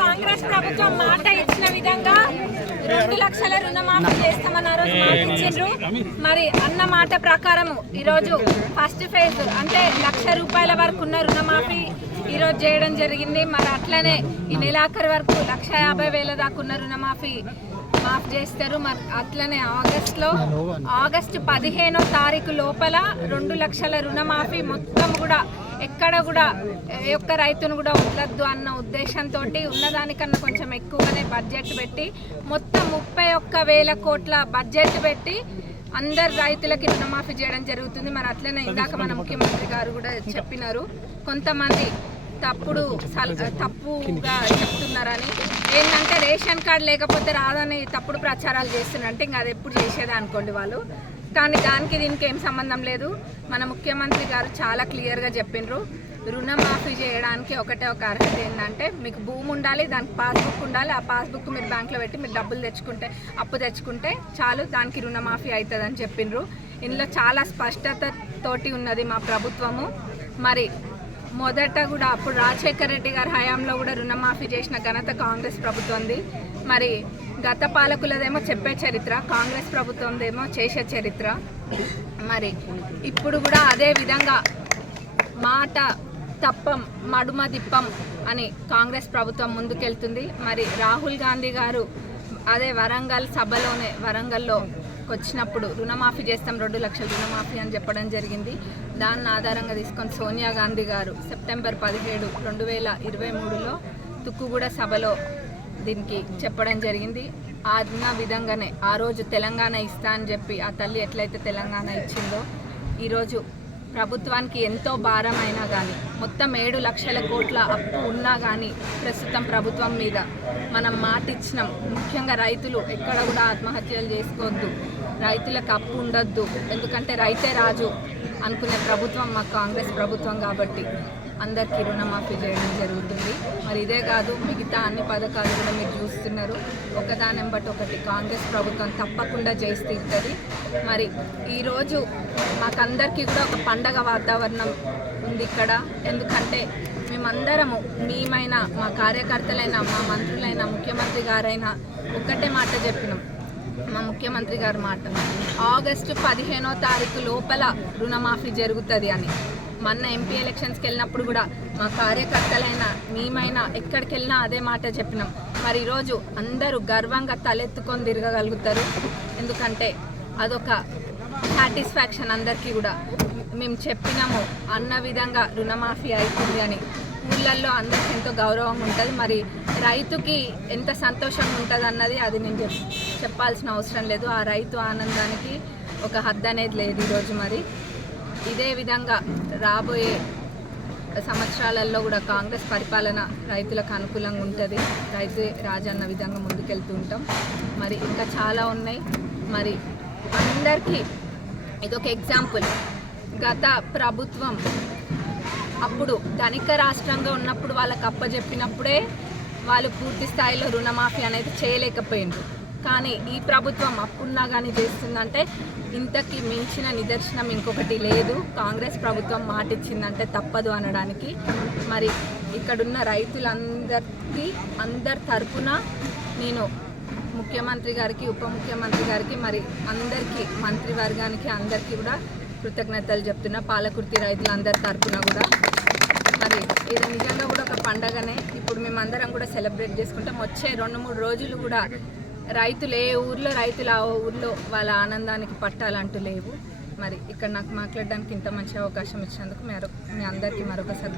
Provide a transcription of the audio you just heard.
కాంగ్రెస్ ప్రభుత్వం మాట ఇచ్చిన విధంగా రెండు లక్షల రుణమాఫీ చేస్తామని ఆ రోజు మాట ఇచ్చిండ్రు. మరి అన్న మాట ప్రకారం ఈ రోజు ఫస్ట్ ఫేజ్ అంటే లక్ష రూపాయల వరకు ఉన్న రుణమాఫీ ఈ రోజు చేయడం జరిగింది. మరి అట్లనే ఈ నెలాఖరు వరకు లక్ష యాభై వేల దాకా ఉన్న రుణమాఫీ మాఫ్ చేస్తారు. మరి అట్లనే ఆగస్ట్లో ఆగస్టు పదిహేనో తారీఖు లోపల రెండు లక్షల రుణమాఫీ మొత్తం కూడా ఎక్కడ కూడా ఏ ఒక్క రైతును కూడా వదలద్దు అన్న ఉద్దేశంతో ఉన్నదానికన్నా కొంచెం ఎక్కువగానే బడ్జెట్ పెట్టి మొత్తం ముప్పై ఒక్క వేల కోట్ల బడ్జెట్ పెట్టి అందరు రైతులకి రుణమాఫీ చేయడం జరుగుతుంది. మరి అట్లనే ఇందాక మన ముఖ్యమంత్రి గారు కూడా చెప్పినారు. కొంతమంది తప్పుడు సల్- తప్పుగా చెప్తున్నారని. ఏంటంటే రేషన్ కార్డు లేకపోతే రాదని తప్పుడు ప్రచారాలు చేస్తున్నారంటే ఇంకా అది ఎప్పుడు చేసేదా అనుకోండి వాళ్ళు. కానీ దానికి దీనికి ఏం సంబంధం లేదు. మన ముఖ్యమంత్రి గారు చాలా క్లియర్గా చెప్పిండ్రు రుణమాఫీ చేయడానికి ఒకటే ఒక అర్హత ఏంటంటే మీకు భూమి ఉండాలి దానికి పాస్బుక్ ఉండాలి. ఆ పాస్బుక్ మీరు బ్యాంక్లో పెట్టి మీరు డబ్బులు తెచ్చుకుంటే అప్పు తెచ్చుకుంటే చాలు దానికి రుణమాఫీ అవుతుందని చెప్పిండ్రు ఇందులో చాలా స్పష్టత తోటి ఉన్నది మా ప్రభుత్వము. మరి మొదట కూడా అప్పుడు రాజశేఖర రెడ్డి గారి హయాంలో కూడా రుణమాఫీ చేసిన ఘనత కాంగ్రెస్ ప్రభుత్వంది. మరి గత పాలకులదేమో చెప్పే చరిత్ర కాంగ్రెస్ ప్రభుత్వందేమో చేసే చరిత్ర. మరి ఇప్పుడు కూడా అదే విధంగా మాట తప్పం మడుమ దిప్పం అని కాంగ్రెస్ ప్రభుత్వం ముందుకెళ్తుంది. మరి రాహుల్ గాంధీ గారు అదే వరంగల్ సభలోనే వరంగల్లో వచ్చినప్పుడు రుణమాఫీ చేస్తాం రెండు లక్షల రుణమాఫీ అని చెప్పడం జరిగింది. దాన్ని ఆధారంగా తీసుకొని సోనియా గాంధీ గారు సెప్టెంబర్ పదిహేడు రెండు వేల ఇరవై మూడులో తుక్కుగూడ సభలో దీనికి చెప్పడం జరిగింది. ఆ విధంగానే ఆ రోజు తెలంగాణ ఇస్తా అని చెప్పి ఆ తల్లి ఎట్లయితే తెలంగాణ ఇచ్చిందో ఈరోజు ప్రభుత్వానికి ఎంతో భారమైనా కానీ మొత్తం ఏడు లక్షల కోట్ల అప్పు ఉన్నా కానీ ప్రస్తుతం ప్రభుత్వం మీద మనం మాట ఇచ్చినాం ముఖ్యంగా రైతులు ఎక్కడ కూడా ఆత్మహత్యలు చేసుకోవద్దు. రైతులకు అప్పు ఉండొద్దు. ఎందుకంటే రైతే రాజు అనుకునే ప్రభుత్వం మా కాంగ్రెస్ ప్రభుత్వం కాబట్టి. అందరికీ రుణమాఫీ చేయడం జరుగుతుంది. మరి ఇదే కాదు మిగతా అన్ని పథకాలు కూడా మీరు చూస్తున్నారు. ఒకదాని బట్టి ఒకటి కాంగ్రెస్ ప్రభుత్వం తప్పకుండా చేసి తీరుతుంది మరి ఈరోజు మాకందరికీ కూడా ఒక పండగ వాతావరణం ఉంది ఇక్కడ. ఎందుకంటే మేమందరము మేమైనా మా కార్యకర్తలైన మా మంత్రులైన ముఖ్యమంత్రి గారైనా ఒక్కటే మాట చెప్పినాం. మా ముఖ్యమంత్రి గారి మాట. ఆగస్టు పదిహేనో తారీఖు లోపల రుణమాఫీ జరుగుతుంది అని. మొన్న ఎంపీ ఎలక్షన్స్కి వెళ్ళినప్పుడు కూడా మా కార్యకర్తలైనా మేమైనా ఎక్కడికి వెళ్ళినా అదే మాట చెప్పినాం. మరి ఈరోజు అందరూ గర్వంగా తలెత్తుకొని తిరగగలుగుతారు. ఎందుకంటే అదొక సాటిస్ఫాక్షన్ అందరికీ కూడా. మేము చెప్పినాము అన్న విధంగా రుణమాఫీ అవుతుంది అని. ఊళ్ళల్లో అందరికీ ఎంతో గౌరవం ఉంటుంది. మరి రైతుకి ఎంత సంతోషం ఉంటుంది అన్నది అది నేను చెప్ చెప్పాల్సిన అవసరం లేదు. ఆ రైతు ఆనందానికి ఒక హద్దు అనేది లేదు ఈరోజు మరి. ఇదే విధంగా రాబోయే సంవత్సరాలలో కూడా కాంగ్రెస్ పరిపాలన రైతులకు అనుకూలంగా ఉంటుంది. రైతు రాజన్న విధంగా ముందుకెళ్తూ ఉంటాం. మరి ఇంకా చాలా ఉన్నాయి. మరి అందరికీ ఇదొక ఎగ్జాంపుల్. గత ప్రభుత్వం అప్పుడు ధనిక రాష్ట్రంగా ఉన్నప్పుడు వాళ్ళకి అప్పచెప్పినప్పుడే వాళ్ళు పూర్తి స్థాయిలో రుణమాఫీ అనేది చేయలేకపోయిండ్రు. కానీ ఈ ప్రభుత్వం అప్పున్నా కానీ చేస్తుందంటే ఇంతకి మించిన నిదర్శనం ఇంకొకటి లేదు. కాంగ్రెస్ ప్రభుత్వం మాట ఇచ్చిందంటే తప్పదు అనడానికి. మరి ఇక్కడున్న రైతులందరికీ అందరి తరపున నేను ముఖ్యమంత్రి గారికి ఉప ముఖ్యమంత్రి గారికి మరి అందరికీ మంత్రివర్గానికి అందరికీ కూడా కృతజ్ఞతలు చెప్తున్నా. పాలకుర్తి రైతులందరి తరపున కూడా. మరి ఇది నిజంగా కూడా ఒక పండగనే. ఇప్పుడు మేమందరం కూడా సెలబ్రేట్ చేసుకుంటాం. వచ్చే రెండు మూడు రోజులు కూడా రైతులు ఏ ఊర్లో రైతులు ఆ ఊర్లో వాళ్ళ ఆనందానికి పట్టాలంటూ లేవు. మరి ఇక్కడ నాకు మాట్లాడడానికి ఇంత మంచి అవకాశం ఇచ్చినందుకు మీ అందరికీ మరొకసారి.